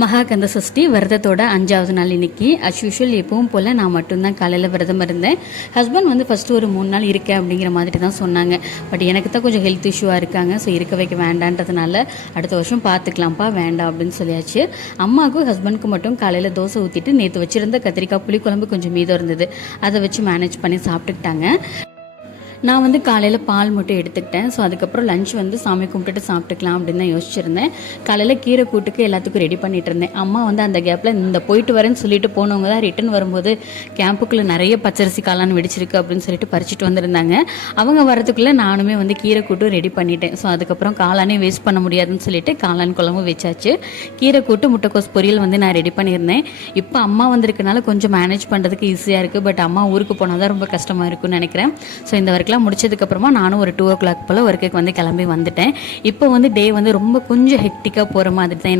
மகாகந்த சஷ்டி விரதத்தோட 5வது நாள் இன்னைக்கு. அஸ் யூஷுவல் எப்பவும் போல் நான் மட்டும்தான் காலையில் விரதம் இருந்தேன். ஹஸ்பண்ட் வந்து ஃபஸ்ட்டு ஒரு 3 நாள் இருக்கேன் அப்படிங்கிற மாதிரி தான் சொன்னாங்க. பட் எனக்கு தான் கொஞ்சம் ஹெல்த் இஷ்யூவாக இருக்காங்க. ஸோ இருக்க வைக்க வேண்டான்றதுனால அடுத்த வருஷம் பார்த்துக்கலாம்ப்பா வேண்டாம் அப்படின்னு சொல்லியாச்சு. அம்மாவுக்கும் ஹஸ்பண்டுக்கும் மட்டும் காலையில் தோசை ஊற்றிட்டு நேற்று வச்சுருந்த கத்திரிக்காய் புளிக்குழம்பு கொஞ்சம் மீதம் இருந்தது. அதை வச்சு மேனேஜ் பண்ணி சாப்பிட்டுக்கிட்டாங்க. நான் வந்து காலையில் பால் மட்டும் எடுத்துக்கிட்டேன். ஸோ அதுக்கப்புறம் லஞ்ச் வந்து சாமி கும்பிட்டுட்டு சாப்பிட்டுக்கலாம் அப்படின்னு தான் யோசிச்சிருந்தேன். காலையில் கீரை கூட்டுக்கு எல்லாத்துக்கும் ரெடி பண்ணிட்டு இருந்தேன். அம்மா வந்து அந்த கேப்பில் இந்த போயிட்டு வரேன்னு சொல்லிட்டு போனவங்க தான் ரிட்டன் வரும்போது கேம்புக்குள்ளே நிறைய பச்சரிசி காளான் வெடிச்சிருக்கு அப்படின்னு சொல்லிட்டு பறிச்சுட்டு வந்திருந்தாங்க. அவங்க வரதுக்குள்ளே நானுமே வந்து கீரை கூட்டும் ரெடி பண்ணிட்டேன். ஸோ அதுக்கப்புறம் காளானே வேஸ்ட் பண்ண முடியாதுன்னு சொல்லிட்டு காளான் குழம்பு வச்சாச்சு. கீரை கூட்டு முட்டைக்கோஸ் பொரியல் வந்து நான் ரெடி பண்ணியிருந்தேன். இப்போ அம்மா வந்திருக்கனால கொஞ்சம் மேனேஜ் பண்ணுறதுக்கு ஈஸியாக இருக்குது. பட் அம்மா ஊருக்கு போனால் தான் ரொம்ப கஷ்டமாக இருக்குன்னு நினைக்கிறேன். ஸோ இந்த ஒர்க்லாம் முடிச்சதுக்கப்புறமா நானும் ஒரு 2 o'clock போல் ஒர்க்குக்கு வந்து கிளம்பி வந்துட்டேன். இப்போ வந்து டே வந்து ரொம்ப கொஞ்சம் ஹெக்டிக்காக போகிற மாதிரி தான்.